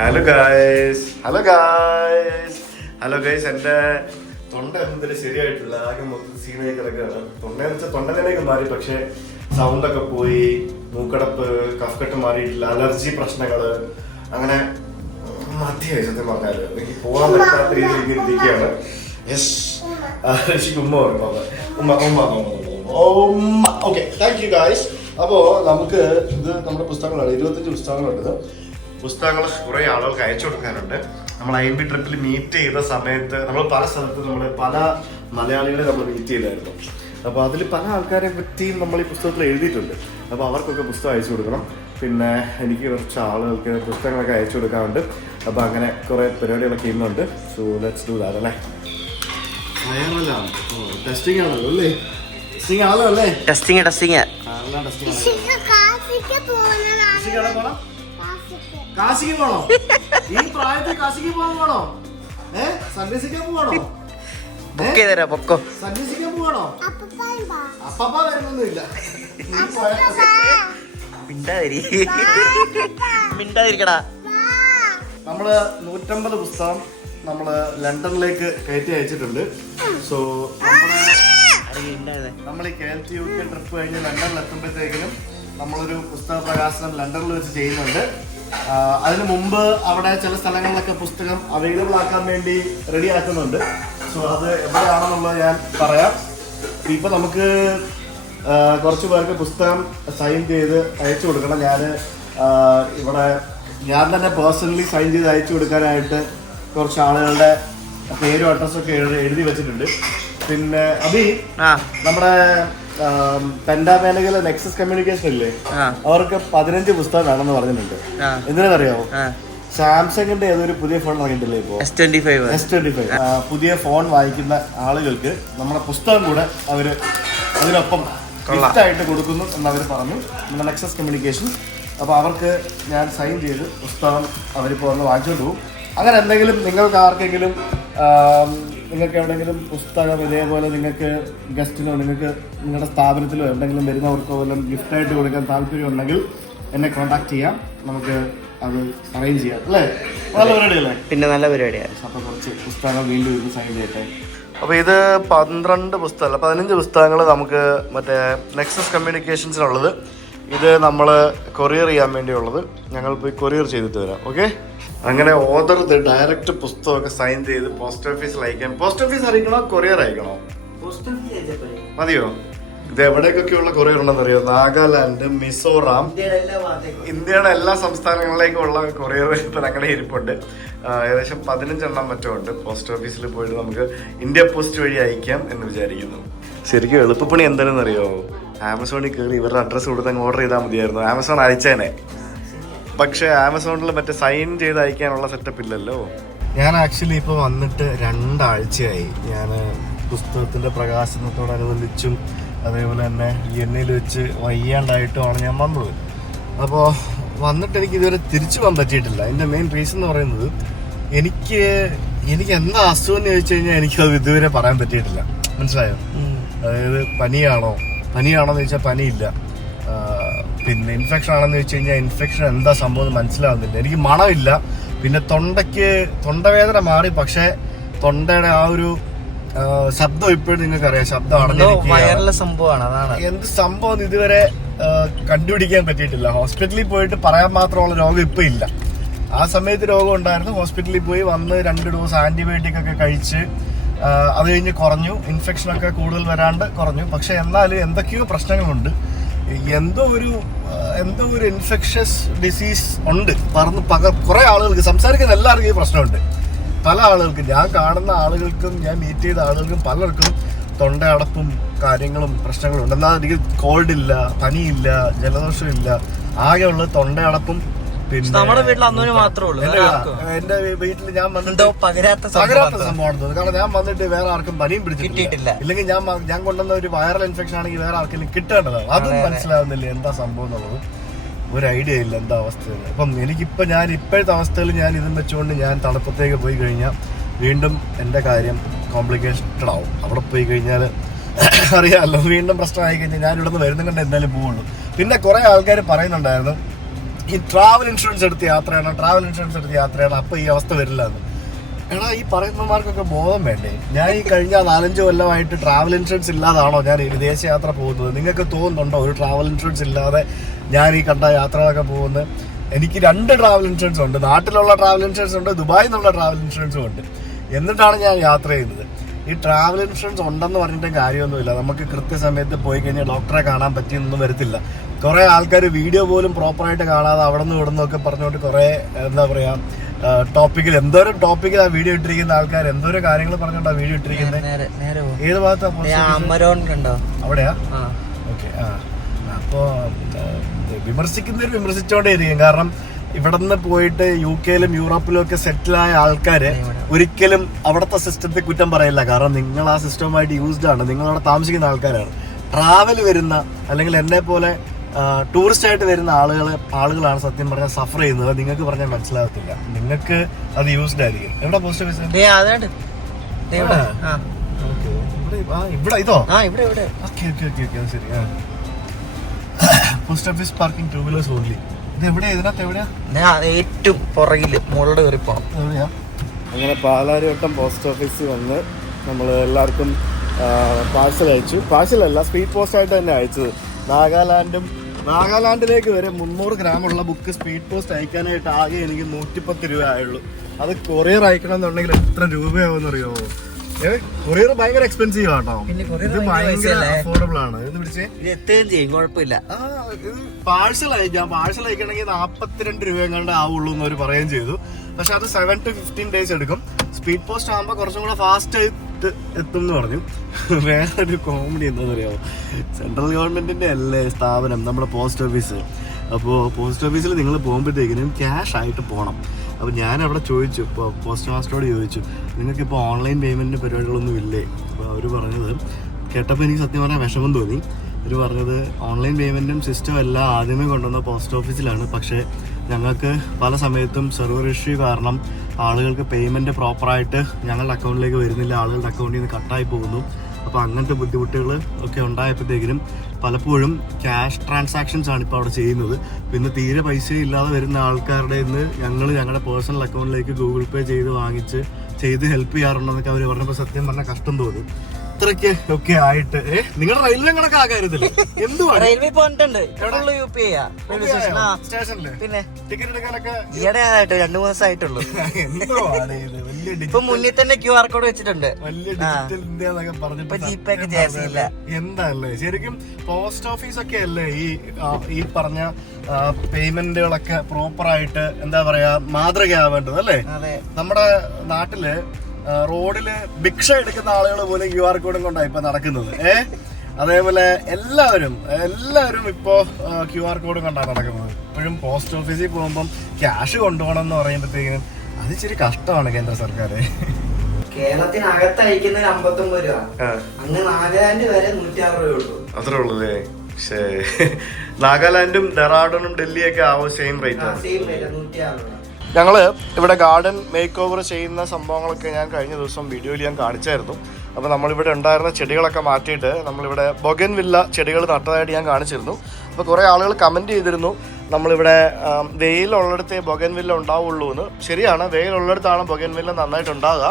Hello guys hello guys hello guys എന്റെ തൊണ്ട എന്തൊരു ശരിയായിട്ടുള്ള. ആകെ മൊത്തം സീനായി കിടക്കുകയാണ്. തൊണ്ട എന്ന് വെച്ചാൽ തൊണ്ടവേനയൊക്കെ മാറി പക്ഷേ സൗണ്ടൊക്കെ പോയി. മൂക്കടപ്പ് കഫ്കെട്ട് മാറിയിട്ടില്ല. അലർജി പ്രശ്നങ്ങൾ അങ്ങനെ മതിയായി സത്യം പറഞ്ഞാൽ. എനിക്ക് പോകാൻ പറ്റാത്ത രീതിയിൽ ഇരിക്കുകയാണ്. യെസ് ഋഷിക്ക് ഉമ്മ ഉമ്മ ഉമ്മ ഉമ്മ ഓക്കെ താങ്ക് യു ഗായ്സ് അപ്പോ നമുക്ക് ഇത് നമ്മുടെ പുസ്തകങ്ങളാണ്. ഇരുപത്തഞ്ച് പുസ്തകങ്ങളുണ്ട് പുസ്തകങ്ങൾ കുറെ ആളുകൾക്ക് അയച്ചു കൊടുക്കാനുണ്ട്. നമ്മൾ ഐ എം ബി ട്രിപ്പിൽ മീറ്റ് ചെയ്ത സമയത്ത് നമ്മൾ പല സ്ഥലത്ത് നമ്മൾ പല മലയാളികളെ നമ്മൾ മീറ്റ് ചെയ്തായിരുന്നു. അപ്പോൾ അതിൽ പല ആൾക്കാരെ പറ്റിയും നമ്മൾ ഈ പുസ്തകത്തിൽ എഴുതിയിട്ടുണ്ട്. അപ്പോൾ അവർക്കൊക്കെ പുസ്തകം അയച്ചു കൊടുക്കണം. പിന്നെ എനിക്ക് കുറച്ച് ആളുകൾക്ക് പുസ്തകങ്ങളൊക്കെ അയച്ചു കൊടുക്കാറുണ്ട് അപ്പോൾ അങ്ങനെ കുറേ പരിപാടികളൊക്കെ ഇന്നുണ്ട്. സോ ലെറ്റ്സ് ഡു ദാറ്റ് അല്ലേ? ടെസ്റ്റിംഗ് ആണല്ലോ അല്ലേ? ടെസ്റ്റിംഗ് ആണല്ലോ അല്ലേ? ടെസ്റ്റിംഗ് ടെസ്റ്റിംഗ് ഇഷിക്ക് കാശിക്ക് പോണോ? ഈ പ്രായത്തിൽ കാശിക്ക് പോകാൻ പോണോ? ഏ? സന്യസിക്കാൻ പോവാണോ? ബുക്ക് ചെയ്തരാ പൊക്കോ. സന്യസിക്കാൻ പോവാണോ? അപ്പപ്പ വരുന്നൊന്നുമില്ല. നീ പോയാ അപ്പൂപ്പൻ മിണ്ടാതിരി. മിണ്ടാതിരിക്കടാ. നമ്മൾ നൂറ്റമ്പത് പുസ്തകം നമ്മൾ ലണ്ടനിലേക്ക് കയറ്റി അയച്ചിട്ടുണ്ട്. സോ നമ്മൾ നമ്മൾ ഈ K L T U K trip കഴിഞ്ഞ് ലണ്ടനിൽ എത്തുമ്പോഴത്തേക്കിനും നമ്മളൊരു പുസ്തക പ്രകാശനം ലണ്ടനിൽ വെച്ച് ചെയ്യുന്നുണ്ട്. അതിനു മുമ്പ് അവിടെ ചില സ്ഥലങ്ങളിലൊക്കെ പുസ്തകം അവൈലബിൾ ആക്കാൻ വേണ്ടി റെഡി ആക്കുന്നുണ്ട്. സോ അത് എവിടെയാണെന്നുള്ളത് ഞാൻ പറയാം. ഇപ്പൊ നമുക്ക് കുറച്ചു പേർക്ക് പുസ്തകം സൈൻ ചെയ്ത് അയച്ചു കൊടുക്കണം. ഞാൻ ഇവിടെ ഞാൻ തന്നെ പേഴ്സണലി സൈൻ ചെയ്ത് അയച്ചു കൊടുക്കാനായിട്ട് കുറച്ച് ആളുകളുടെ പേരും അഡ്രസ്സൊക്കെ എഴുതി വെച്ചിട്ടുണ്ട്. പിന്നെ അഭി നമ്മുടെ പെൻഡാമേനകയിലെ നെക്സസ് കമ്മ്യൂണിക്കേഷൻ ഇല്ലേ? അവർക്ക് പതിനഞ്ച് പുസ്തകം വേണമെന്ന് പറഞ്ഞിട്ടുണ്ട് എന്തിനാ എന്തിനാണെന്നറിയാമോ സാംസങ്ങിന്റെ ഏതൊരു പുതിയ ഫോൺ ഇറങ്ങിയിട്ടില്ലേ ഇപ്പോ? S twenty five S twenty five പുതിയ ഫോൺ വായിക്കുന്ന ആളുകൾക്ക് നമ്മുടെ പുസ്തകം കൂടെ അവർ അതിനൊപ്പം ആയിട്ട് കൊടുക്കുന്നു എന്ന് അവർ പറഞ്ഞു. നമ്മുടെ നെക്സസ് കമ്മ്യൂണിക്കേഷൻ അപ്പോൾ അവർക്ക് ഞാൻ സൈൻ ചെയ്ത് പുസ്തകം അവരിപ്പോൾ വന്ന് വാങ്ങിച്ചുകൊണ്ട് പോകും. അങ്ങനെ എന്തെങ്കിലും നിങ്ങൾക്ക് ആർക്കെങ്കിലും നിങ്ങൾക്ക് എവിടെയെങ്കിലും പുസ്തകം ഇതേപോലെ നിങ്ങൾക്ക് ഗസ്റ്റിനോ നിങ്ങൾക്ക് നിങ്ങളുടെ സ്ഥാപനത്തിലോ എന്തെങ്കിലും വരുന്നവർക്കോ വല്ലതും ഗിഫ്റ്റായിട്ട് കൊടുക്കാൻ താല്പര്യം ഉണ്ടെങ്കിൽ എന്നെ കോൺടാക്ട് ചെയ്യാം. നമുക്ക് അത് അറേഞ്ച് ചെയ്യാം. അല്ലേ? നല്ല പരിപാടിയല്ലേ പിന്നെ നല്ല പരിപാടിയാണ് അപ്പോൾ കുറച്ച് പുസ്തകങ്ങൾ വീണ്ടും വീണ്ടും സൈൻ ചെയ്യട്ടെ. അപ്പോൾ ഇത് പന്ത്രണ്ട് പുസ്തകങ്ങൾ പതിനഞ്ച് പുസ്തകങ്ങൾ നമുക്ക് മറ്റേ നെക്സസ് കമ്മ്യൂണിക്കേഷൻസിനുള്ളത് ഇത് നമ്മൾ കൊറിയർ ചെയ്യാൻ വേണ്ടിയുള്ളത്. ഞങ്ങൾ പോയി കൊറിയർ ചെയ്തിട്ട് വരാം. ഓക്കെ അങ്ങനെ ഓർഡർ ഡയറക്റ്റ് പുസ്തകമൊക്കെ സൈൻ ചെയ്ത് പോസ്റ്റ് ഓഫീസിൽ അയക്കാൻ പോസ്റ്റ് ഓഫീസ് അയക്കണോ? കൊറിയർ അയക്കണോ മതിയോ? ഇത് എവിടേക്കൊക്കെയുള്ള കൊറിയർ ഉണ്ടെന്ന് അറിയോ? നാഗാലാൻഡ് മിസോറാം. ഇന്ത്യയുടെ എല്ലാ സംസ്ഥാനങ്ങളിലേക്കുള്ള കൊറിയർ അങ്ങനെ ഇരിപ്പുണ്ട്. ഏകദേശം പതിനഞ്ചെണ്ണം മറ്റോ ഉണ്ട്. പോസ്റ്റ് ഓഫീസിൽ പോയിട്ട് നമുക്ക് ഇന്ത്യ പോസ്റ്റ് വഴി അയക്കാം എന്ന് വിചാരിക്കുന്നു. ശരിക്കും എളുപ്പപ്പണി എന്താണെന്ന് അറിയോ ആമസോണിൽ കയറി ഇവരുടെ അഡ്രസ്സ് കൊടുത്ത് അങ്ങ് ഓർഡർ ചെയ്താൽ മതിയായിരുന്നു. ആമസോൺ അയച്ചേനെ. പക്ഷെ ആമസോണിൽ മറ്റേ സൈൻ ചെയ്ത് അയക്കാനുള്ള സെറ്റപ്പ് ഇല്ലല്ലോ. ഞാൻ ആക്ച്വലി ഇപ്പോൾ വന്നിട്ട് രണ്ടാഴ്ചയായി. ഞാൻ പുസ്തകത്തിന്റെ പ്രകാശനത്തോടനുബന്ധിച്ചും അതേപോലെ തന്നെ ഈ എണ്ണയിൽ വെച്ച് വയ്യാണ്ടായിട്ടുമാണ് ഞാൻ വന്നത്. അപ്പോൾ വന്നിട്ട് എനിക്ക് ഇതുവരെ തിരിച്ചു പോകാൻ പറ്റിയിട്ടില്ല. എന്റെ മെയിൻ റീസൺ എന്ന് പറയുന്നത് എനിക്ക് എനിക്ക് എന്താ അസുഖം എന്ന് ചോദിച്ചു കഴിഞ്ഞാൽ എനിക്കത് ഇതുവരെ പറയാൻ പറ്റിയിട്ടില്ല. മനസ്സിലായോ? അതായത് പനിയാണോ? പനിയാണോ എന്ന് ചോദിച്ചാൽ പനിയില്ല പിന്നെ ഇൻഫെക്ഷൻ ആണെന്ന് വെച്ച് കഴിഞ്ഞാൽ ഇൻഫെക്ഷൻ എന്താ സംഭവം എന്ന് മനസ്സിലാവുന്നില്ല. എനിക്ക് മണമില്ല. പിന്നെ തൊണ്ടയ്ക്ക് തൊണ്ടവേദന മാറി പക്ഷേ തൊണ്ടയുടെ ആ ഒരു ശബ്ദം ഇപ്പോഴും നിങ്ങൾക്ക് അറിയാം ശബ്ദമാണ് സംഭവമാണ് അതാണ്. എന്ത് സംഭവം ഇതുവരെ കണ്ടുപിടിക്കാൻ പറ്റിയിട്ടില്ല. ഹോസ്പിറ്റലിൽ പോയിട്ട് പറയാൻ മാത്രമുള്ള രോഗം ഇപ്പൊ ഇല്ല. ആ സമയത്ത് രോഗം ഉണ്ടായിരുന്നു. ഹോസ്പിറ്റലിൽ പോയി വന്ന് രണ്ട് ഡോസ് ആന്റിബയോട്ടിക് ഒക്കെ കഴിച്ച് അത് കഴിഞ്ഞ് കുറഞ്ഞു. ഇൻഫെക്ഷനൊക്കെ കൂടുതൽ വരാണ്ട് കുറഞ്ഞു. പക്ഷെ എന്നാലും എന്തൊക്കെയോ പ്രശ്നങ്ങളുണ്ട്. എന്തോ ഒരു എന്തോ ഒരു ഇൻഫെക്ഷസ് ഡിസീസ് ഉണ്ട്. പറന്ന് പക കുറെ ആളുകൾക്ക് സംസാരിക്കുന്ന എല്ലാവർക്കും ഈ പ്രശ്നമുണ്ട്. പല ആളുകൾക്കും ഞാൻ കാണുന്ന ആളുകൾക്കും ഞാൻ മീറ്റ് ചെയ്ത ആളുകൾക്കും പലർക്കും തൊണ്ട അടപ്പും കാര്യങ്ങളും പ്രശ്നങ്ങളും ഉണ്ട് എന്നാൽ എനിക്ക് കോൾഡ് ഇല്ല പനിയില്ല ജലദോഷമില്ല. ആകെയുള്ള തൊണ്ടയടപ്പും പിന്നെ നമ്മുടെ വീട്ടിൽ അന്നൂന് മാത്രമേ ഉള്ളൂ. എന്റെ എന്റെ വീട്ടിൽ ഞാൻ വന്നിട്ട് പകരാത്ത പകരാത്ത സംഭവം സംഭവമാണ് തോന്നുന്നത് കാരണം ഞാൻ വന്നിട്ട് വേറെ ആർക്കും പനിയും. പിടിച്ചിട്ടില്ല. ഇല്ലെങ്കിൽ ഞാൻ ഞാൻ കൊണ്ടുവന്ന ഒരു വൈറൽ ഇൻഫെക്ഷൻ ആണെങ്കിൽ വേറെ ആർക്കെങ്കിലും കിട്ടേണ്ടതാണ്. അതും മനസ്സിലാവുന്നില്ല എന്താ സംഭവം എന്നുള്ളത്. ഒരു ഐഡിയ ഇല്ല എന്താ അവസ്ഥ. അപ്പം എനിക്കിപ്പോൾ ഞാൻ ഇപ്പോഴത്തെ അവസ്ഥയിൽ ഞാൻ ഇതും വെച്ചുകൊണ്ട് ഞാൻ തണുപ്പത്തേക്ക് പോയി കഴിഞ്ഞാൽ വീണ്ടും എന്റെ കാര്യം കോംപ്ലിക്കേറ്റഡ് ആവും. അവിടെ പോയി കഴിഞ്ഞാൽ അറിയാമല്ലോ വീണ്ടും പ്രശ്നമായി കഴിഞ്ഞാൽ ഞാൻ ഇവിടെ നിന്ന് വരുന്ന കൊണ്ട് എന്തായാലും പോവുള്ളൂ. പിന്നെ കുറേ ആൾക്കാർ പറയുന്നുണ്ടായിരുന്നു ഈ ട്രാവൽ ഇൻഷുറൻസ് എടുത്ത് യാത്രയാണ്. ട്രാവൽ ഇൻഷുറൻസ് എടുത്ത് യാത്രയാണ്. അപ്പൊ ഈ അവസ്ഥ വരില്ല എന്ന് എടാ ഈ പറയുന്നമാർക്കൊക്കെ ബോധം വേണ്ടേ? ഞാൻ ഈ കഴിഞ്ഞ നാലഞ്ച് കൊല്ലമായിട്ട് ട്രാവൽ ഇൻഷുറൻസ് ഇല്ലാതാണോ ഞാൻ വിദേശ യാത്ര പോകുന്നത്? നിങ്ങൾക്ക് തോന്നുന്നുണ്ടോ ഒരു ട്രാവൽ ഇൻഷുറൻസ് ഇല്ലാതെ ഞാൻ ഈ കണ്ട യാത്രകളൊക്കെ പോകുന്നത്? എനിക്ക് രണ്ട് ട്രാവൽ ഇൻഷുറൻസ് ഉണ്ട്. നാട്ടിലുള്ള ട്രാവൽ ഇൻഷുറൻസ് ഉണ്ട് ദുബായിൽ നിന്നുള്ള ട്രാവൽ ഇൻഷുറൻസും ഉണ്ട്. എന്നിട്ടാണ് ഞാൻ യാത്ര ചെയ്യുന്നത്. ഈ ട്രാവൽ ഇൻഷുറൻസ് ഉണ്ടെന്ന് പറഞ്ഞിട്ട് കാര്യമൊന്നുമില്ല. നമുക്ക് കൃത്യസമയത്ത് പോയി കഴിഞ്ഞാൽ ഡോക്ടറെ കാണാൻ പറ്റിയൊന്നും വരത്തില്ല. കുറെ ആൾക്കാർ വീഡിയോ പോലും പ്രോപ്പറായിട്ട് കാണാതെ അവിടെ നിന്ന് ഇവിടെ നിന്നൊക്കെ പറഞ്ഞുകൊണ്ട് കുറെ എന്താ പറയാ ടോപ്പിക്കിൽ എന്തോരം ടോപ്പിക്കിൽ ആ വീഡിയോ ഇട്ടിരിക്കുന്ന ആൾക്കാർ എന്തോരം കാര്യങ്ങൾ പറഞ്ഞുകൊണ്ട് ആ വീഡിയോ ഇട്ടിരിക്കുന്നത് ഏത് ഭാഗത്താ അവിടെയാ? ഓക്കെ ആ. അപ്പോ വിമർശിക്കുന്നവർ വിമർശിച്ചോണ്ടേ ഇരിക്കും. കാരണം ഇവിടെ നിന്ന് പോയിട്ട് യു കെയിലും യൂറോപ്പിലും ഒക്കെ സെറ്റിലായ ആൾക്കാര് ഒരിക്കലും അവിടുത്തെ സിസ്റ്റത്തെ കുറ്റം പറയില്ല. കാരണം നിങ്ങൾ ആ സിസ്റ്റവുമായിട്ട് യൂസ്ഡ് ആണ്. നിങ്ങൾ അവിടെ താമസിക്കുന്ന ആൾക്കാരാണ്. ട്രാവൽ വരുന്ന അല്ലെങ്കിൽ എന്നെ പോലെ ടൂറിസ്റ്റ് ആയിട്ട് വരുന്ന ആളുകളെ ആളുകളാണ് സത്യം പറഞ്ഞാൽ സഫർ ചെയ്യുന്നത്. നിങ്ങൾക്ക് പറഞ്ഞാൽ മനസ്സിലാകത്തില്ല. നിങ്ങൾക്ക് അത് യൂസ്ഡ് ആയിരിക്കും. എവിടെ പോസ്റ്റ് ഓഫീസ് ഇവിടെ. ആ. ഇവിടെ ആ, ഇവിടെ ഇതോ? ആ ഇവിടെ ഇവിടെ. ഓക്കെ ഓക്കെ ഓക്കെ ഓക്കെ ശരി. Post office parking two wheelers only ഇത് എവിടെയാ? ഇതിനകത്ത് എവിടെയാ? ഏറ്റവും പുറകിൽ മുകളുടെ കയറി പോണം. എവിടെയാ? അങ്ങനെ പാലാരിവട്ടം പോസ്റ്റ് ഓഫീസിൽ വന്ന് നമ്മൾ എല്ലാവർക്കും പാഴ്സൽ അയച്ചു. പാഴ്സലല്ല സ്പീഡ് പോസ്റ്റ് ആയിട്ട് തന്നെ അയച്ചത്. നാഗാലാൻഡും നാഗാലാൻഡിലേക്ക് വരെ മുന്നൂറ് ഗ്രാമുള്ള ബുക്ക് സ്പീഡ് പോസ്റ്റ് അയക്കാനായിട്ട് ആകെ എനിക്ക് നൂറ്റിപ്പത്ത് രൂപ ആയുള്ളൂ അത് കൊറിയർ അയക്കണം എന്നുണ്ടെങ്കിൽ എത്ര രൂപയാവുമെന്ന് അറിയാമോ ഏ കൊറിയർ ഭയങ്കര എക്സ്പെൻസീവ് ആട്ടോ. ഇത് ഭയങ്കര അഫോർഡബിൾ ആണ്. എന്ന് പിടിച്ചേ. എത്തുകയും ചെയ്യും കുഴപ്പമില്ല. പാഴ്സൽ അയക്കാം. പാഴ്സൽ അയക്കണമെങ്കിൽ നാപ്പത്തിരണ്ട് രൂപ എങ്ങാണ്ട് ആവുള്ളൂ എന്ന് അവർ പറയുകയും ചെയ്തു. പക്ഷെ അത് സെവൻ ടു ഫിഫ്റ്റീൻ ഡേയ്സ് എടുക്കും. സ്പീഡ് പോസ്റ്റ് ആകുമ്പോൾ കുറച്ചും കൂടെ ഫാസ്റ്റ് ആയിട്ട് എത്തും എന്ന് പറഞ്ഞു. ഒരു കോമഡി എന്താണെന്ന് അറിയാമോ സെൻട്രൽ ഗവൺമെന്റിന്റെ അല്ലേ സ്ഥാപനം നമ്മുടെ പോസ്റ്റ് ഓഫീസ് അപ്പോൾ പോസ്റ്റ് ഓഫീസിൽ നിങ്ങൾ പോകുമ്പോഴത്തേക്കിനും ക്യാഷ് ആയിട്ട് പോകണം അപ്പോൾ ഞാൻ അവിടെ ചോദിച്ചു ഇപ്പോൾ പോസ്റ്റ് മാസ്റ്ററോട് ചോദിച്ചു നിങ്ങൾക്കിപ്പോൾ ഓൺലൈൻ പേയ്മെന്റിന്റെ പരിപാടികളൊന്നും ഇല്ലേ? അപ്പോൾ അവർ പറഞ്ഞത് കേട്ടപ്പോൾ എനിക്ക് സത്യം പറഞ്ഞാൽ വിഷമം തോന്നി. അവർ പറഞ്ഞത് ഓൺലൈൻ പേയ്മെന്റും സിസ്റ്റം എല്ലാം ആദ്യമേ കൊണ്ടുവന്ന പോസ്റ്റ് ഓഫീസിലാണ് പക്ഷേ ഞങ്ങൾക്ക് പല സമയത്തും സെർവർ ഇഷ്യൂ കാരണം ആളുകൾക്ക് പേയ്മെന്റ് പ്രോപ്പറായിട്ട് ഞങ്ങളുടെ അക്കൗണ്ടിലേക്ക് വരുന്നില്ല. ആളുകളുടെ അക്കൗണ്ടിൽ നിന്ന് കട്ടായി പോകുന്നു. അപ്പോൾ അങ്ങനത്തെ ബുദ്ധിമുട്ടുകൾ ഒക്കെ ഉണ്ടായപ്പോഴത്തേക്കിനും പലപ്പോഴും ക്യാഷ് ട്രാൻസാക്ഷൻസ് ആണ് ഇപ്പോൾ അവിടെ ചെയ്യുന്നത്. പിന്നെ തീരെ പൈസ ഇല്ലാതെ വരുന്ന ആൾക്കാരുടെ നിന്ന് ഞങ്ങൾ ഞങ്ങളുടെ പേഴ്സണൽ അക്കൗണ്ടിലേക്ക് ഗൂഗിൾ പേ ചെയ്ത് വാങ്ങിച്ച് ചെയ്ത് ഹെൽപ്പ് ചെയ്യാറുണ്ടെന്നൊക്കെ അവർ പറഞ്ഞപ്പോൾ സത്യം പറഞ്ഞാൽ കഷ്ടം തോന്നും. ഇത്രയ്ക്ക് ഒക്കെ ആയിട്ട്. നിങ്ങളുടെ റെയിൽവേ കണക്ക് കാര്യത്തിൽ എന്തുവാണ് റെയിൽവേ പോയിട്ടുണ്ട്. യു. പി സ്റ്റേഷനിൽ പിന്നെ? ടിക്കറ്റ് എടുക്കാനൊക്കെ ഈയിടെ ആയിട്ട് രണ്ടു എന്തുവാണ് ഇത്? ഇപ്പൊ മുന്നിൽ തന്നെ ക്യു ആർ കോഡ് വെച്ചിട്ടുണ്ട്. വലിയ ഡിജിറ്റൽ ഇന്ത്യ എന്നൊക്കെ പറഞ്ഞിട്ട് ഒക്കെ പറഞ്ഞാൽ എന്താല്ലേ? ശരിക്കും പോസ്റ്റ് ഓഫീസ് ഒക്കെ അല്ലേ ഈ ഈ പറഞ്ഞ പേയ്മെന്റുകളൊക്കെ പ്രോപ്പർ ആയിട്ട് എന്താ പറയാ മാതൃകയാവേണ്ടത് അല്ലേ? നമ്മുടെ നാട്ടിൽ റോഡിൽ ഭിക്ഷ എടുക്കുന്ന ആളുകൾ പോലും ക്യു ആർ കോഡും കൊണ്ടാണ് ഇപ്പൊ നടക്കുന്നത്. ഏ? അതേപോലെ എല്ലാവരും എല്ലാവരും ഇപ്പോ ക്യു ആർ കോഡ് കൊണ്ടാണ് നടക്കുന്നത്. ഇപ്പോഴും പോസ്റ്റ് ഓഫീസിൽ പോകുമ്പം ക്യാഷ് കൊണ്ടുപോകണം എന്ന് പറയുമ്പോഴത്തേക്കും അത് ഇച്ചിരി കഷ്ടമാണ് കേന്ദ്ര സർക്കാർ കേരളത്തിനകത്ത് അയക്കുന്നതിന് അമ്പത്തൊമ്പത് രൂപ. അങ്ങ് നാഗാലാൻഡ് വരെ നൂറ്റി അറുപത് രൂപ ഉള്ളൂ. അത്രേ ഉള്ളൂ പക്ഷേ നാഗാലാൻഡും ഡെറാഡൂണും ഡൽഹിയൊക്കെ ആവും സെയിം റേറ്റ് ആണ്. സെയിം റേറ്റ് നൂറ്റി അറുപത് രൂപ ഞങ്ങൾ ഇവിടെ ഗാർഡൻ മേക്ക് ഓവർ ചെയ്യുന്ന സംഭവങ്ങളൊക്കെ ഞാൻ കഴിഞ്ഞ ദിവസം വീഡിയോയിൽ ഞാൻ കാണിച്ചായിരുന്നു. അപ്പോൾ നമ്മളിവിടെ ഉണ്ടായിരുന്ന ചെടികളൊക്കെ മാറ്റിയിട്ട് നമ്മളിവിടെ ബൊഗൻ വില്ല ചെടികൾ നട്ടതായിട്ട് ഞാൻ കാണിച്ചിരുന്നു. അപ്പോൾ കുറേ ആളുകൾ കമന്റ് ചെയ്തിരുന്നു നമ്മളിവിടെ വെയിലുള്ളിടത്തേ ബൊഗൻ വില്ല ഉണ്ടാവുള്ളൂ എന്ന്. ശരിയാണ് വെയിലുള്ളിടത്താണ് ബൊഗൻ വില്ല നന്നായിട്ട് ഉണ്ടാകുക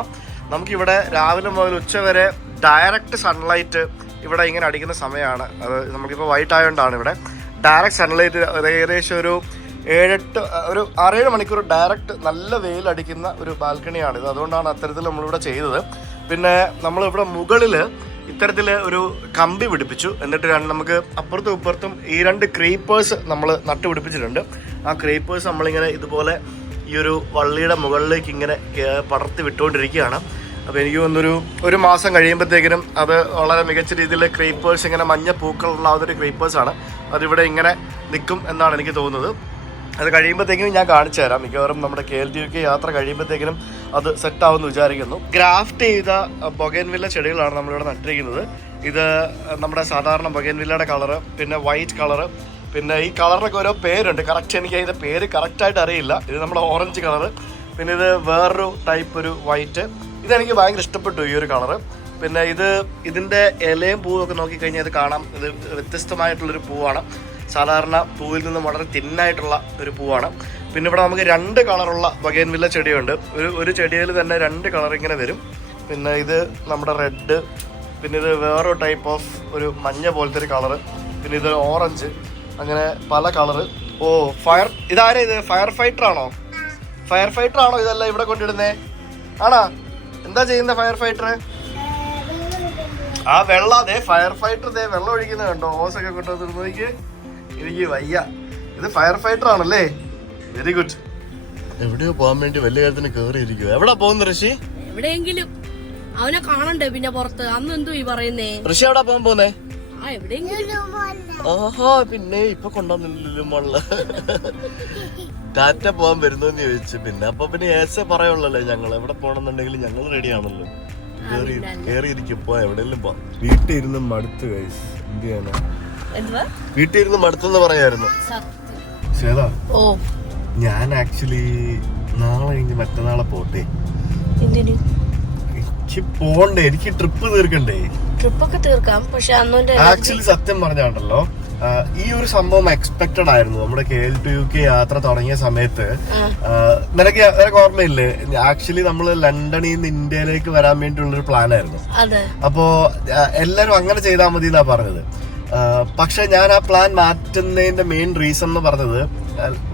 നമുക്കിവിടെ രാവിലെ മുതൽ ഉച്ച വരെ ഡയറക്റ്റ് സൺലൈറ്റ് ഇവിടെ ഇങ്ങനെ അടിക്കുന്ന സമയമാണ്. അത് നമുക്കിപ്പോൾ വൈറ്റ് ആയതുകൊണ്ടാണ് ഇവിടെ. ഡയറക്റ്റ് സൺലൈറ്റ് ഏകദേശം ഒരു ഏഴെട്ട് ഒരു ആറേഴ് മണിക്കൂർ ഡയറക്റ്റ് നല്ല വെയിലടിക്കുന്ന ഒരു ബാൽക്കണിയാണിത് അതുകൊണ്ടാണ് അത്തരത്തിൽ നമ്മളിവിടെ ചെയ്തത്. പിന്നെ നമ്മളിവിടെ മുകളിൽ ഇത്തരത്തിൽ ഒരു കമ്പി പിടിപ്പിച്ചു. എന്നിട്ട് രണ്ട് നമുക്ക് അപ്പുറത്തും ഇപ്പുറത്തും ഈ രണ്ട് ക്രീപ്പേഴ്സ് നമ്മൾ നട്ടുപിടിപ്പിച്ചിട്ടുണ്ട് ആ ക്രീപ്പേഴ്സ് നമ്മളിങ്ങനെ ഇതുപോലെ ഈ ഒരു വള്ളിയുടെ മുകളിലേക്ക് ഇങ്ങനെ പടർത്തി വിട്ടുകൊണ്ടിരിക്കുകയാണ്. അപ്പോൾ എനിക്ക് തോന്നുന്നൊരു ഒരു മാസം കഴിയുമ്പോഴത്തേക്കിനും അത് വളരെ മികച്ച രീതിയിൽ ക്രീപ്പേഴ്സ് ഇങ്ങനെ മഞ്ഞ പൂക്കളുള്ള ഒരു ക്രീപ്പേഴ്സാണ്. അതിവിടെ ഇങ്ങനെ നിൽക്കും എന്നാണ് എനിക്ക് തോന്നുന്നത്. അത് കഴിയുമ്പോഴത്തേക്കും ഞാൻ കാണിച്ചു തരാം. മിക്കവാറും നമ്മുടെ കെ എൽ ടി യാത്ര കഴിയുമ്പോഴത്തേക്കിനും അത് സെറ്റ് ആവുമെന്ന് വിചാരിക്കുന്നു. ഗ്രാഫ്റ്റ് ചെയ്ത ബൊഗൻവില്ല ചെടികളാണ് നമ്മളിവിടെ നട്ടിരിക്കുന്നത്. ഇത് നമ്മുടെ സാധാരണ ബൊഗൻവില്ലയുടെ കളറ് പിന്നെ വൈറ്റ് കളറ് പിന്നെ ഈ കളറിനൊക്കെ ഓരോ പേരുണ്ട്. കറക്റ്റ് എനിക്ക് അതിന്റെ പേര് കറക്റ്റായിട്ട് അറിയില്ല. ഇത് നമ്മുടെ ഓറഞ്ച് കളറ് പിന്നെ ഇത് വേറൊരു ടൈപ്പ് ഒരു വൈറ്റ് ഇതെനിക്ക് ഭയങ്കര ഇഷ്ടപ്പെട്ടു ഈ ഒരു കളറ് പിന്നെ ഇത് ഇതിന്റെ ഇലയും പൂവും ഒക്കെ നോക്കിക്കഴിഞ്ഞാൽ ഇത് കാണാം. ഇത് വ്യത്യസ്തമായിട്ടുള്ളൊരു പൂവാണ്. സാധാരണ പൂവിൽ നിന്ന് വളരെ തിന്നായിട്ടുള്ള ഒരു പൂവാണ്. പിന്നെ ഇവിടെ നമുക്ക് രണ്ട് കളറുള്ള ബഗേൻവില്ല ചെടിയുണ്ട്. ഒരു ഒരു ചെടിയിൽ തന്നെ രണ്ട് കളർ ഇങ്ങനെ വരും. പിന്നെ ഇത് നമ്മുടെ റെഡ് പിന്നെ ഇത് വേറൊരു ടൈപ്പ് ഓഫ് ഒരു മഞ്ഞ പോലത്തെ ഒരു കളറ് പിന്നെ ഇത് ഓറഞ്ച് അങ്ങനെ പല കളറ്. ഓ ഫയർ ഇതാരാ ഇത്? ഫയർ ഫൈറ്റർ ആണോ? ഫയർ ഫൈറ്റർ ആണോ ഇതല്ല ഇവിടെ കൊണ്ടിടുന്നേ? ആണാ? എന്താ ചെയ്യുന്ന ഫയർ ഫൈറ്റർ ആ വെള്ളം അതെ ഫയർ ഫൈറ്റർ ദേ വെള്ളം ഒഴിക്കുന്നത് കണ്ടോ? ഓസൊക്കെ നോക്കി എനിക്ക് വയ്യ. ഇത് ഫയർ ഫൈറ്റർ ആണല്ലേ? വെരി ഗുഡ് എവിടെയോ പോകാൻ വേണ്ടി വലിയ കാര്യത്തിന് കേറിയിരിക്കുക എവിടെ പോകുന്നു ഋഷി? എവിടെയെങ്കിലും. അവനെ കാണണ്ടേ പിന്നെ പുറത്ത്? അന്ന് എന്തോ ഈ പറയുന്നേ? ഋഷി എവിടെ പോകാൻ പോന്നേ ആ എവിടെയെങ്കിലും. ആഹാ പിന്നെ ഇപ്പൊ കൊണ്ടുവന്നില്ലല്ലോ മള്ള ടാറ്റ പോകാൻ വരുന്നോന്ന് ചോദിച്ചു. പിന്നെ അപ്പൊ പിന്നെ ഏസെ പറയുള്ളല്ലേ ഞങ്ങൾ എവിടെ പോണെന്നുണ്ടെങ്കിൽ ഞങ്ങൾ റെഡി ആണല്ലോ. കേറി കേറിയിരിക്കും. പോ എവിടെയെങ്കിലും പോ വീട്ടിൽ ഇരുന്ന് മടുത്ത് കഴിച്ചു എന്ത് ചെയ്യാനാ? വീട്ടിൽ ഇരുന്ന് മടുത്തെന്ന് പറയായിരുന്നു. ശ്വേതാ ഓ. ഞാൻ ആക്ച്വലി നാളെ കഴിഞ്ഞ് മറ്റന്നാളെ പോട്ടെ. എന്തിനു? എനിക്ക് പോണ്ടേ എനിക്ക് ട്രിപ്പ് തീർക്കണ്ടേ. ട്രിപ്പൊക്കെ തീർക്കാം പക്ഷെ അന്നോന്റെ ആക്ച്വലി സത്യം പറഞ്ഞാണ്ടല്ലോ ഈ ഒരു സംഭവം എക്സ്പെക്ടഡ് ആയിരുന്നു. നമ്മുടെ K L to U K യാത്ര തുടങ്ങിയ സമയത്ത് നിനക്ക് നിനക്ക് ഓർമ്മയില്ലേ? ആക്ച്വലി നമ്മൾ ലണ്ടനിൽ നിന്ന് ഇന്ത്യയിലേക്ക് വരാൻ വേണ്ടിയുള്ള ഒരു പ്ലാൻ ആയിരുന്നു. അതെ. അപ്പോ എല്ലാരും അങ്ങനെ ചെയ്താൽ മതി എന്നാ പറഞ്ഞത്. പക്ഷെ ഞാൻ ആ പ്ലാൻ മാറ്റുന്നതിന്റെ മെയിൻ റീസൺ എന്ന് പറഞ്ഞത്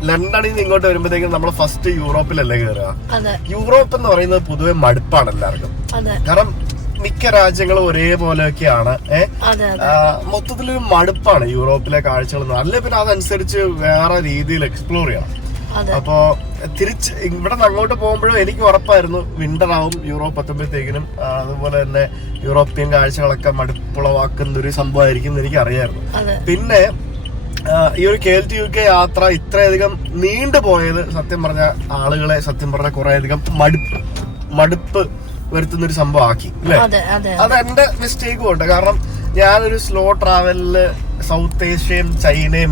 ലണ്ടനിൽ നിന്ന് ഇങ്ങോട്ട് വരുമ്പോഴത്തേക്കും നമ്മൾ ഫസ്റ്റ് യൂറോപ്പിലല്ലേ കയറുക യൂറോപ്പ് എന്ന് പറയുന്നത് പൊതുവെ മടുപ്പാണ് എല്ലാവർക്കും. കാരണം മിക്ക രാജ്യങ്ങളും ഒരേപോലെയൊക്കെയാണ് മൊത്തത്തിലൊരു മടുപ്പാണ് യൂറോപ്പിലെ കാഴ്ചകൾ. അല്ലെ പിന്നെ അതനുസരിച്ച് വേറെ രീതിയിൽ എക്സ്പ്ലോർ ചെയ്യണം. അപ്പോ തിരിച്ച് ഇവിടെ നിന്ന് അങ്ങോട്ട് പോകുമ്പോഴും എനിക്ക് ഉറപ്പായിരുന്നു വിന്റർ ആവും യൂറോപ്പ് എത്തുമ്പോഴത്തേക്കിനും അതുപോലെ തന്നെ യൂറോപ്യൻ കാഴ്ചകളൊക്കെ മടുപ്പുളവാക്കുന്ന ഒരു സംഭവമായിരിക്കും എന്ന് എനിക്ക് അറിയായിരുന്നു പിന്നെ ഈ ഒരു K L T U K യാത്ര ഇത്രയധികം നീണ്ടു പോയത് സത്യം പറഞ്ഞ ആളുകളെ സത്യം പറഞ്ഞ കുറെ അധികം മടുപ്പ് മടുപ്പ് വരുത്തുന്ന ഒരു സംഭവം ആക്കി അല്ലേ? അതെ എന്റെ മിസ്റ്റേക്കും ഉണ്ട്. കാരണം ഞാനൊരു സ്ലോ ട്രാവലിൽ സൗത്ത് ഏഷ്യയും ചൈനയും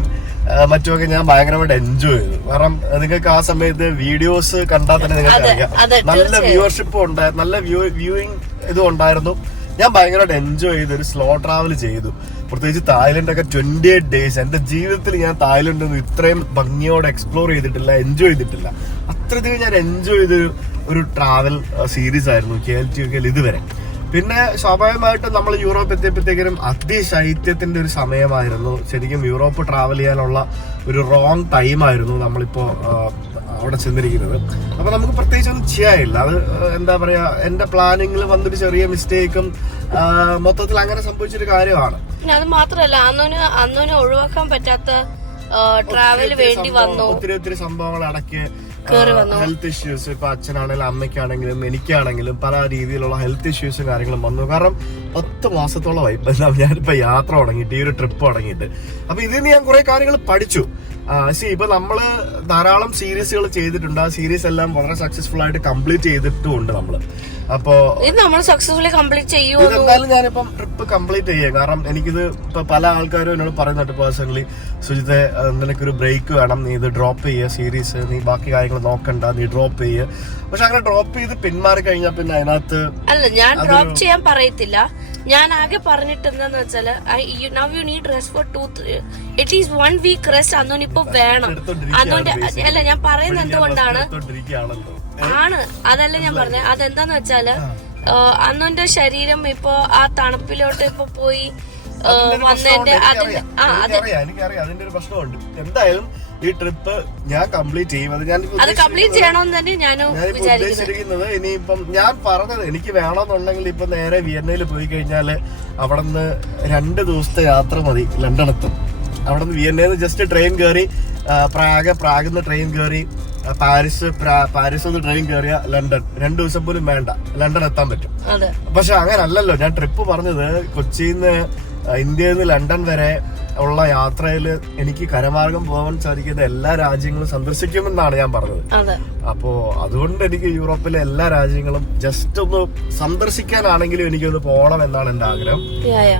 മറ്റുമൊക്കെ ഞാൻ ഭയങ്കരമായിട്ട് എൻജോയ് ചെയ്തു. കാരണം നിങ്ങൾക്ക് ആ സമയത്ത് വീഡിയോസ് കണ്ടാൽ തന്നെ നിങ്ങൾക്ക് അറിയാം. നല്ല വ്യൂവർഷിപ്പ് ഉണ്ടായിരുന്നു നല്ല വ്യൂ വ്യൂയിങ് ഇതും ഉണ്ടായിരുന്നു. ഞാൻ ഭയങ്കരമായിട്ട് എൻജോയ് ചെയ്ത് ഒരു സ്ലോ ട്രാവൽ ചെയ്തു. പ്രത്യേകിച്ച് തായ്ലൻഡ് ഒക്കെ ട്വന്റി എയ്റ്റ് ഡേയ്സ് എന്റെ ജീവിതത്തിൽ ഞാൻ തായ്ലൻഡ് ഒന്നും ഇത്രയും ഭംഗിയോടെ എക്സ്പ്ലോർ ചെയ്തിട്ടില്ല എൻജോയ് ചെയ്തിട്ടില്ല. അത്രയധികം ഞാൻ എൻജോയ് ചെയ്തൊരു ഒരു ട്രാവൽ സീരീസ് ആയിരുന്നു കെ എൽ ടി ഒക്കെ ഇതുവരെ. പിന്നെ സ്വാഭാവികമായിട്ടും നമ്മൾ യൂറോപ്പ് എത്തിയപ്പോഴത്തേക്കും അതിശൈത്യത്തിന്റെ ഒരു സമയമായിരുന്നു. ശരിക്കും യൂറോപ്പ് ട്രാവൽ ചെയ്യാനുള്ള ഒരു റോങ് ടൈമായിരുന്നു നമ്മളിപ്പോ അവിടെ ചെന്നിരിക്കുന്നത്. അപ്പൊ നമുക്ക് പ്രത്യേകിച്ച് ഒന്നും ചെയ്യാനില്ല. അത് എന്താ പറയാ എന്റെ പ്ലാനിങ്ങിൽ വന്നൊരു ചെറിയ മിസ്റ്റേക്കും മൊത്തത്തിൽ അങ്ങനെ സംഭവിച്ചൊരു കാര്യമാണ്. പിന്നെ അത് മാത്രല്ല അന്നൊന്ന് അന്നൊന്ന് ഒഴിവാക്കാൻ പറ്റാത്ത ട്രാവൽ വേണ്ടി വന്നു. ഒത്തിരി ഒത്തിരി സംഭവങ്ങൾ വന്നു. ഹെൽത്ത് ഇഷ്യൂസ് ഇപ്പൊ അച്ഛനാണെങ്കിലും അമ്മയ്ക്കാണെങ്കിലും എനിക്കാണെങ്കിലും പല രീതിയിലുള്ള ഹെൽത്ത് ഇഷ്യൂസും കാര്യങ്ങളും വന്നു. കാരണം പത്ത് മാസത്തോളമായി ഇപ്പൊ ഞാനിപ്പോ യാത്ര തുടങ്ങിയിട്ട് ഈ ഒരു ട്രിപ്പ് തുടങ്ങിയിട്ട്. അപ്പൊ ഇതിൽ നിന്ന് ഞാൻ കുറെ കാര്യങ്ങൾ പഠിച്ചു. സി ഇപ്പൊ നമ്മൾ ധാരാളം സീരീസുകൾ ചെയ്തിട്ടുണ്ട്. ആ സീരീസ് എല്ലാം വളരെ സക്സസ്ഫുൾ ആയിട്ട് കംപ്ലീറ്റ് ചെയ്തിട്ടുണ്ട് നമ്മൾ. അപ്പോ ഇത് നമ്മൾ സക്സസ്ഫുള്ളി കംപ്ലീറ്റ് ചെയ്യുമോ എന്തായാലും ഞാനിപ്പം ട്രിപ്പ് കംപ്ലീറ്റ് ചെയ്യാം. കാരണം എനിക്കിത് ഇപ്പൊ പല ആൾക്കാരും എന്നോട് പറയുന്നുണ്ട് പേഴ്സണലി സുജിത്തെ നിനക്കൊരു ബ്രേക്ക് വേണം. നീ ഇത് ഡ്രോപ്പ് ചെയ്യുക സീരീസ്. നീ ബാക്കി കാര്യങ്ങൾ നോക്കണ്ട. നീ ഡ്രോപ്പ് ചെയ്യുക പക്ഷെ അങ്ങനെ ഡ്രോപ്പ് ചെയ്ത് പിന്മാറി കഴിഞ്ഞാൽ പിന്നെ അതിനകത്ത് അല്ല ഞാൻ ഡ്രോപ്പ് ചെയ്യാൻ പറയത്തില്ല. ഞാൻ ആകെ പറഞ്ഞിട്ട് എന്താന്ന് വെച്ചാൽ now you need rest for to at least one week rest അന്നോന് ഇപ്പൊ വേണം. അന്നോന്റെ അല്ല ഞാൻ പറയുന്നത് എന്തുകൊണ്ടാണ്? ആണ്. അതല്ല ഞാൻ പറഞ്ഞത്. അതെന്താന്ന് വെച്ചാൽ അന്നോന്റെ ശരീരം ഇപ്പൊ ആ തണുപ്പിലോട്ട് ഇപ്പൊ പോയി വന്നതിന്റെ അതിന്റെ ആ അതെ എനിക്കറിയാം. അതിന്റെ ഒരു പ്രശ്നമുണ്ട്. എന്തായാലും ഈ ട്രിപ്പ് ഞാൻ കംപ്ലീറ്റ് ചെയ്യും. അത് ഞാൻ അത് കംപ്ലീറ്റ് ചെയ്യണമെന്ന് തന്നെ ഞാനും ഉദ്ദേശിച്ചിരിക്കുന്നത് ഇനിയിപ്പം ഞാൻ പറഞ്ഞത് എനിക്ക് വേണമെന്നുണ്ടെങ്കിൽ ഇപ്പൊ നേരെ വിയന്നയിൽ പോയി കഴിഞ്ഞാൽ അവിടെ നിന്ന് രണ്ട് ദിവസത്തെ യാത്ര മതി ലണ്ടനെത്തും അവിടെ നിന്ന് വിയന്നയിൽ നിന്ന് ജസ്റ്റ് ട്രെയിൻ കയറി പ്രാഗ പ്രാഗ് പ്രാഗിൽ നിന്ന് ട്രെയിൻ കയറി പാരീസ് പാരീസിൽ നിന്ന് ട്രെയിൻ കയറിയ ലണ്ടൻ. രണ്ട് ദിവസം പോലും വേണ്ട. ലണ്ടൻ എത്താൻ പറ്റും. പക്ഷെ അങ്ങനല്ലല്ലോ. ഞാൻ ട്രിപ്പ് പറഞ്ഞത് കൊച്ചിയിൽ നിന്ന് ഇന്ത്യയിൽ നിന്ന് ലണ്ടൻ വരെ ഉള്ള യാത്രയിൽ എനിക്ക് കരമാർഗം പോകാൻ സാധിക്കുന്ന എല്ലാ രാജ്യങ്ങളും സന്ദർശിക്കുമെന്നാണ് ഞാൻ പറഞ്ഞത്. അപ്പോ അതുകൊണ്ട് എനിക്ക് യൂറോപ്പിലെ എല്ലാ രാജ്യങ്ങളും ജസ്റ്റ് ഒന്ന് സന്ദർശിക്കാനാണെങ്കിലും എനിക്കൊന്ന് പോകണം എന്നാണ് എന്റെ ആഗ്രഹം.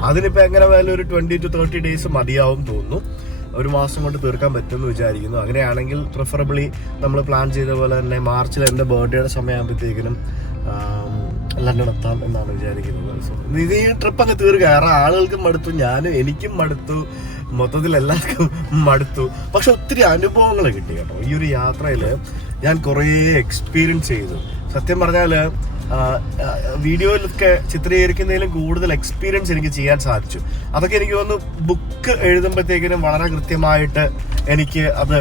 അതിനിപ്പോ എങ്ങനെ പോയാലും ഒരു ട്വന്റി ടു തേർട്ടി ഡേയ്സ് മതിയാവും തോന്നുന്നു. ഒരു മാസം കൊണ്ട് തീർക്കാൻ പറ്റുമെന്ന് വിചാരിക്കുന്നു. അങ്ങനെയാണെങ്കിൽ പ്രിഫറബിളി നമ്മൾ പ്ലാൻ ചെയ്ത പോലെ തന്നെ മാർച്ചിൽ എന്റെ ബർത്ത്ഡേയുടെ സമയമാകുമ്പോഴത്തേക്കിനും ലണ്ടൻ എത്താം എന്നാണ് വിചാരിക്കുന്നത്. സോ ഇത് ഈ ട്രിപ്പ് അങ്ങ് തീർക്കുക. കാരണം ആളുകൾക്കും മടുത്തു ഞാനും എനിക്കും മടുത്തു മൊത്തത്തിൽ എല്ലാവർക്കും മടുത്തു. പക്ഷെ ഒത്തിരി അനുഭവങ്ങൾ കിട്ടി കേട്ടോ. ഈ ഒരു യാത്രയിൽ ഞാൻ കുറേ എക്സ്പീരിയൻസ് ചെയ്തു. സത്യം പറഞ്ഞാൽ വീഡിയോയിലൊക്കെ ചിത്രീകരിക്കുന്നതിലും കൂടുതൽ എക്സ്പീരിയൻസ് എനിക്ക് ചെയ്യാൻ സാധിച്ചു. അതൊക്കെ എനിക്ക് തോന്നുന്നു ബുക്ക് എഴുതുമ്പോഴത്തേക്കിനും വളരെ കൃത്യമായിട്ട് എനിക്ക് അത്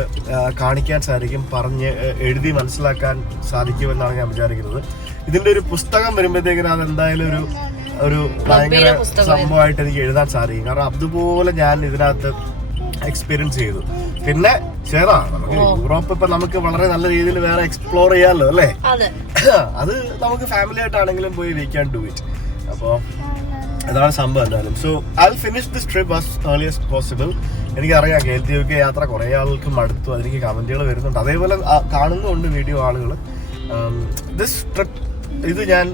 കാണിക്കാൻ സാധിക്കും പറഞ്ഞ് എഴുതി മനസ്സിലാക്കാൻ സാധിക്കുമെന്നാണ് ഞാൻ വിചാരിക്കുന്നത്. ഇതിന്റെ ഒരു പുസ്തകം വരുമ്പോഴത്തേക്കിന് അത് എന്തായാലും ഒരു ഒരു ഭയങ്കര സംഭവമായിട്ട് എനിക്ക് എഴുതാൻ സാധിക്കും. കാരണം അതുപോലെ ഞാൻ ഇതിനകത്ത് എക്സ്പീരിയൻസ് ചെയ്തു. പിന്നെ ചേതാ നമുക്ക് യൂറോപ്പ് ഇപ്പൊ നമുക്ക് വളരെ നല്ല രീതിയിൽ വേറെ എക്സ്പ്ലോർ ചെയ്യാമല്ലോ അല്ലേ? അതെ. നമുക്ക് ഫാമിലി ആയിട്ടാണെങ്കിലും പോയി വി ക്യാൻ ഡു ഇറ്റ് അപ്പോൾ അതാണ് സംഭവം എന്തായാലും. So I finish this trip as earliest possible എനിക്കറിയാം കെ എൽ ടി ഒക്കെ യാത്ര കുറേ ആൾക്ക് മടുത്തു അതിലേക്ക് കമന്റുകൾ വരുന്നുണ്ട്. അതേപോലെ കാണുന്നുണ്ട് വീഡിയോ ആളുകൾ ദിസ് ട്രിപ്പ് ഇത് ഞാൻ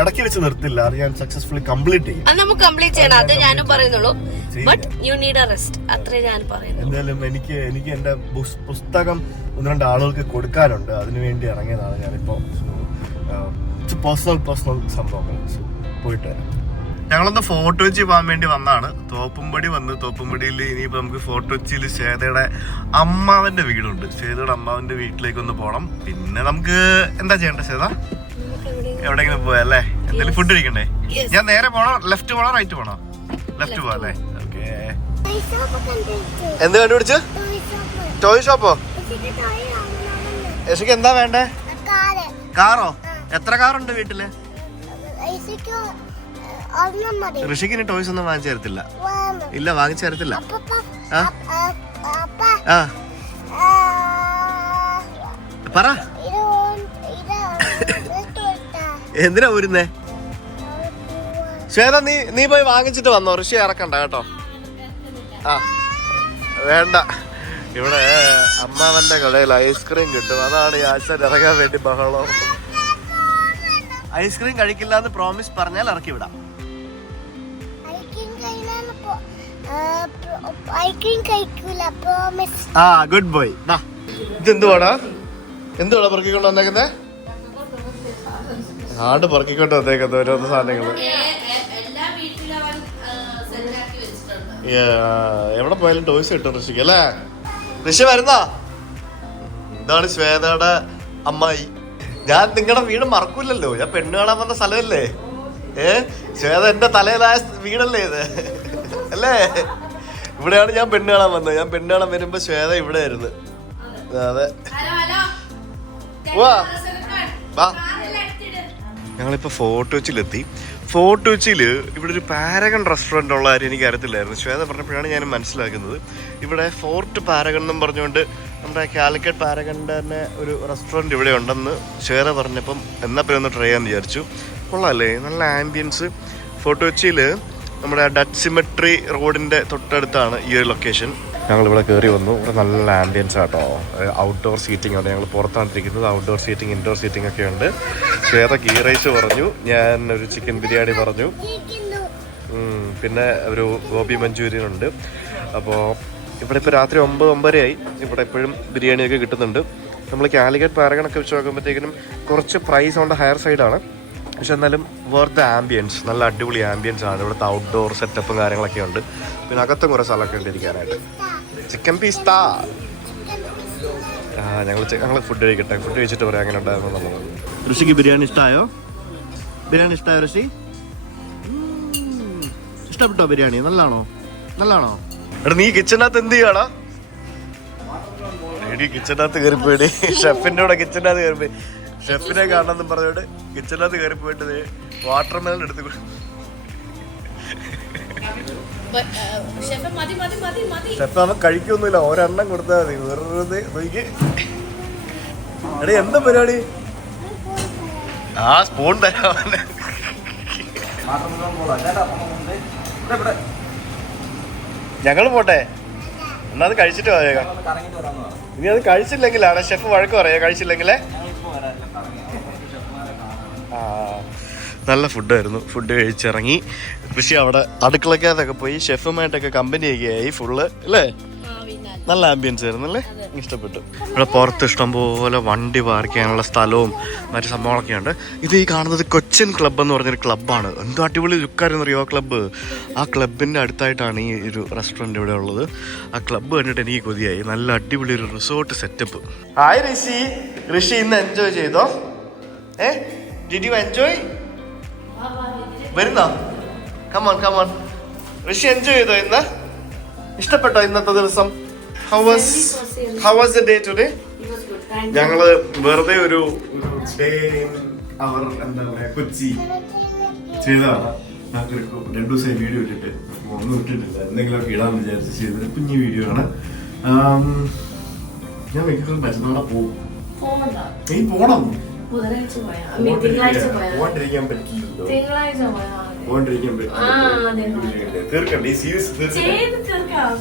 ഇടയ്ക്ക് വെച്ച് നിർത്തില്ല. അത് ഞാൻ സക്സസ്ഫുള്ളി കംപ്ലീറ്റ് ചെയ്യും. അത് നമുക്ക് കംപ്ലീറ്റ് ചെയ്യണം. അത് ഞാനും പറയുന്നുള്ളൂ. But you need a rest അത്രേ ഞാൻ പറയുന്നു എന്തായാലും എനിക്ക് എനിക്ക് എന്റെ പുസ്തകം ഒന്ന് രണ്ട് ആളുകൾക്ക് കൊടുക്കാനുണ്ട്. അതിനു വേണ്ടി ഇറങ്ങിയതാണ് ഞാനിപ്പോൾ പേഴ്സണൽ പേഴ്സണൽ സംഭവങ്ങൾ പോയിട്ട് ഞങ്ങളൊന്ന് ഫോർട്ട് കൊച്ചി പോകാൻ വേണ്ടി വന്നാണ്. തോപ്പുംപടി വന്ന്. തോപ്പുംപടിയിൽ ഇനിയിപ്പോ നമുക്ക് ഫോട്ടോ കൊച്ചിയിൽ ശ്വേതയുടെ അമ്മാവന്റെ വീടുണ്ട്. ശ്വേതയുടെ അമ്മാവന്റെ വീട്ടിലേക്ക് ഒന്ന് പോകണം പിന്നെ നമുക്ക് എന്താ ചെയ്യേണ്ടത് ശ്വേത? എവിടെയെങ്കിലും പോയാ അല്ലേ? എന്തെങ്കിലും ഫുഡ് കഴിക്കണ്ടേ? ഞാൻ നേരെ പോണോ? ലെഫ്റ്റ് പോണോ? റൈറ്റ് പോണോ? ലെഫ്റ്റ് പോവാ അല്ലേ? ഓക്കേ എന്ത് കണ്ടുപിടിച്ച്? ടോയ് ഷോപ്പ് യശക്ക് എന്താ വേണ്ടേ? കാറോ. എത്ര കാറുണ്ട് വീട്ടിൽ? ഋഷിക്കിന് ടോയ്സ് ഒന്നും വാങ്ങിച്ചു തരത്തില്ല. ഇല്ല വാങ്ങിച്ചു തരത്തില്ല. അപ്പ ആ? അപ്പ. ആ. ആ, പറ. എന്തിനാ ഊരുന്നേ? ശ്വേത നീ നീ പോയി വാങ്ങിച്ചിട്ട് വന്നോ. ഋഷി ഇറക്കണ്ട കേട്ടോ. ആ വേണ്ട. ഇവിടെ അമ്മാവന്റെ കടയിൽ ഐസ്ക്രീം കിട്ടും. അതാണ് ഈ ആശാൻ ഇറങ്ങാൻ വേണ്ടി ബഹളം. ഐസ്ക്രീം കഴിക്കില്ല എന്ന് പ്രോമിസ് പറഞ്ഞാൽ ഇറക്കി വിടാം. ആ ഗുഡ് ബോയ് ഇതെന്തുവാടാ? എന്തുവാടാ പെറുക്കിക്കൊണ്ട് വന്നേക്കുന്നേ? ആണ്ട് പറക്കിക്കൊണ്ട് വന്നേക്കുന്നത് ഓരോന്ന് സാധനങ്ങൾ എവിടെ പോയാലും ടോയ്സ് കിട്ടും ഋഷിക്ക് അല്ലേ? ഋഷി വരുന്നാ? ഇതാണ് ശ്വേതയുടെ അമ്മായി. ഞാൻ നിങ്ങളുടെ വീട് മറക്കൂലല്ലോ ഞാൻ പെണ്ണ് കാണാൻ വന്ന സ്ഥലമല്ലേ? ഏ ശ്വേത എന്റെ തലയിലായ വീടല്ലേ ഇത്? അല്ലേ? ഇവിടെയാണ് ഞാൻ പെണ്ണ് കാണാൻ വന്നത്. ഞാൻ പെണ്ണ് കാണാൻ വരുമ്പോ ശ്വേത ഇവിടെ ആയിരുന്നു. അതെ. വാ. ഞങ്ങളിപ്പോൾ ഫോർട്ട് കൊച്ചിയിലെത്തി ഫോർട്ട് കൊച്ചിയിൽ ഇവിടെ ഒരു പാരഗൺ റെസ്റ്റോറന്റ് ഉള്ള കാര്യം എനിക്ക് അറിയത്തില്ലായിരുന്നു. ശ്വേത പറഞ്ഞപ്പോഴാണ് ഞാൻ മനസ്സിലാക്കുന്നത്. ഇവിടെ ഫോർട്ട് പാരഗൺ എന്നും പറഞ്ഞുകൊണ്ട് നമ്മുടെ കാലിക്കറ്റ് പാരഗണിന്റെ തന്നെ ഒരു റെസ്റ്റോറന്റ് ഇവിടെ ഉണ്ടെന്ന് ശ്വേത പറഞ്ഞപ്പം എന്നാൽ പിന്നെ ഒന്ന് ട്രൈ ചെയ്യാമെന്ന് വിചാരിച്ചു. കൊള്ളാമല്ലേ നല്ല ആംബിയൻസ് ഫോർട്ട് കൊച്ചിയിൽ നമ്മുടെ ഡച്ച് സിമെട്രി റോഡിന്റെ തൊട്ടടുത്താണ് ഈ ഒരു ലൊക്കേഷൻ ഞങ്ങളിവിടെ കയറി വന്നു. ഇവിടെ നല്ല ആംബിയൻസ് ആട്ടോ. ഔട്ട്ഡോർ സീറ്റിംഗ് ആണ് ഞങ്ങൾ പുറത്താണ് ഇരിക്കുന്നത് ഔട്ട്ഡോർ സീറ്റിംഗ് ഇൻഡോർ സീറ്റിംഗ് ഒക്കെ ഉണ്ട്. ശ്വേത ഗീ റൈസ് പറഞ്ഞു. ഞാൻ ഒരു ചിക്കൻ ബിരിയാണി പറഞ്ഞു. പിന്നെ ഒരു ഗോബി മഞ്ചൂരിയൻ ഉണ്ട്. അപ്പോൾ ഇവിടെ ഇപ്പോൾ രാത്രി ഒമ്പത് ഒമ്പതരയായി. ഇവിടെ എപ്പോഴും ബിരിയാണിയൊക്കെ കിട്ടുന്നുണ്ട്. നമ്മൾ കാലിക്കറ്റ് പാരഗണൊക്കെ വെച്ച് നോക്കുമ്പോഴത്തേക്കിനും കുറച്ച് പ്രൈസ് ഉണ്ട് ഹയർ സൈഡാണ് പക്ഷെ എന്നാലും വേർത്ത് ആംബിയൻസ് നല്ല അടിപൊളി ആംബിയൻസ് ആണ്. ഇവിടുത്തെ ഔട്ട്ഡോർ സെറ്റപ്പും കാര്യങ്ങളൊക്കെ ഉണ്ട്. പിന്നെ അകത്തും കുറേ സ്ഥലമൊക്കെ ഉണ്ട് ഇരിക്കാനായിട്ട്. ചിക്കൻ പീസ് ആ ഞങ്ങൾ ഞങ്ങൾ ഫുഡ് കഴിക്കട്ടെ. ഫുഡ് കഴിച്ചിട്ട് പറയാം അങ്ങനെ ഉണ്ടായിരുന്നു നമ്മൾ ഋഷിക്ക് ബിരിയാണി ഇഷ്ടമായോ ബിരിയാണി ഇഷ്ടമായോ ഋഷി? ഇഷ്ടപ്പെട്ടോ ബിരിയാണി? നല്ലാണോ? നല്ലാണോ? എടാ നീ കിച്ചനകത്ത് എന്ത് ചെയ്യാടാ? എടി കയറിപ്പോയി ഷെഫിന്റെ കൂടെ കിച്ചനകത്ത് കയറിപ്പോയി പോയി ഷെഫിനെ കാണണമെന്നും പറഞ്ഞോണ്ട് കിച്ചണിനകത്ത് കയറി പോയിട്ട് വാട്ടർ മെലൺ എടുത്ത് കുടി- ഷെഫ് മതി മതി മതി മതി. ഷെഫ് അവൻ കഴിക്കൊന്നുമില്ല. ഒരെണ്ണം കൊടുത്താൽ മതി. വെറുതെ നോക്കി. എടാ എന്താ പരിപാടി? ആ സ്പൂൺ തരാം ഞങ്ങൾ പോട്ടെ. എന്നാ അത് കഴിച്ചിട്ട് പറയാം ഇനി അത് കഴിച്ചില്ലെങ്കിലാണ്. ഷെഫ് വഴക്ക് പറയാ. കഴിച്ചില്ലെങ്കിലേ. നല്ല ഫുഡായിരുന്നു. ഫുഡ് കഴിച്ചിറങ്ങി. കൃഷി അവിടെ അടുക്കളക്കകത്തൊക്കെ പോയി ഷെഫുമായിട്ടൊക്കെ കമ്പനി ആയി ഫുള്ള് അല്ലേ? നല്ല ആംബിയൻസ് ആയിരുന്നു അല്ലേ? ഇഷ്ടപ്പെട്ടു. ഇവിടെ പുറത്ത് ഇഷ്ടംപോലെ വണ്ടി പാർക്ക് ചെയ്യാനുള്ള സ്ഥലവും മറ്റു സംഭവങ്ങളൊക്കെ ഉണ്ട്. ഇത് ഈ കാണുന്നത് കൊച്ചിൻ ക്ലബ് എന്ന് പറഞ്ഞൊരു ക്ലബ്ബാണ് എന്തോ അടിപൊളി ലുക്കായിരുന്നു അറിയോ ആ ക്ലബ്ബ് ആ ക്ലബിന്റെ അടുത്തായിട്ടാണ് ഈ ഒരു റെസ്റ്റോറന്റ് ഇവിടെ ഉള്ളത്. ആ ക്ലബ്ബ് കണ്ടിട്ട് എനിക്ക് കൊതിയായി. നല്ല അടിപൊളി ഒരു resort setup hi Rishi Rishi ഇന്ന് എൻജോയ് ചെയ്തോ? ഏ? ഡിഡ് യു എൻജോയ് വരുന്നോ? Come on come on Rishi enjoy ചെയ്തോ ഇന്ന്? ഇഷ്ടപ്പെട്ടോ ഇന്നത്തെ ദിവസം? How was how was the day today ഞങ്ങൾ വെറുതെ ഒരു ഡേ അവർ എന്താ പറയാ കൊച്ചി ചെയ്തതാണ്. ഞങ്ങൾക്ക് രണ്ടു ദിവസം വീഡിയോ ഇട്ടിട്ട് ഒന്നും ഇട്ടിട്ടില്ല. എന്തെങ്കിലുമൊക്കെ ഇടാന്ന് വിചാരിച്ച് ചെയ്തൊരു കുഞ്ഞു വീഡിയോ ആണ്. ഞാൻ മിക്കവാറും പറ്റുന്നവിടെ പോകും നീ പോണം. ബുധനാഴ്ച പോയാ. I mean, തിങ്കളാഴ്ച പോയാ. പോകാണ്ടിരിക്കാൻ പറ്റില്ലല്ലോ തിങ്കളാഴ്ച പോയാ മതി. ആ, അതെ. പറ്റില്ല തീർക്കണ്ടേ ഈ സീരീസ്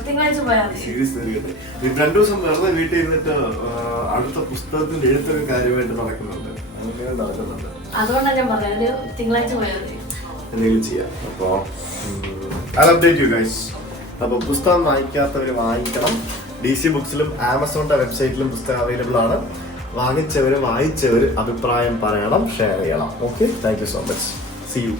തിങ്കളാഴ്ച പോയാ തീർക്കട്ടെ രണ്ടു ദിവസം വെറുതെ വീട്ടിൽ ഇരുന്നിട്ട് അടുത്ത പുസ്തകത്തിന്റെ എഴുത്തൊക്കെ കാര്യമായിട്ട് നടക്കുന്നുണ്ട്. അങ്ങനെ നടക്കുന്നുണ്ട്. അതുകൊണ്ടാണ് ഞാൻ പറഞ്ഞത്. തിങ്കളാഴ്ച പോയാൽ എന്തെങ്കിലും ചെയ്യാം. അപ്പോ ഐ അപ്ഡേറ്റ് യു ഗൈസ് അപ്പൊ പുസ്തകം വായിക്കാത്തവർ വാങ്ങിക്കണം ഡി സി ബുക്സിലും ആമസോണിന്റെ വെബ്സൈറ്റിലും പുസ്തകം അവൈലബിൾ ആണ്. വാങ്ങിച്ചവര് വായിച്ചവർ അഭിപ്രായം പറയണം ഷെയർ ചെയ്യണം. Okay thank you so much see you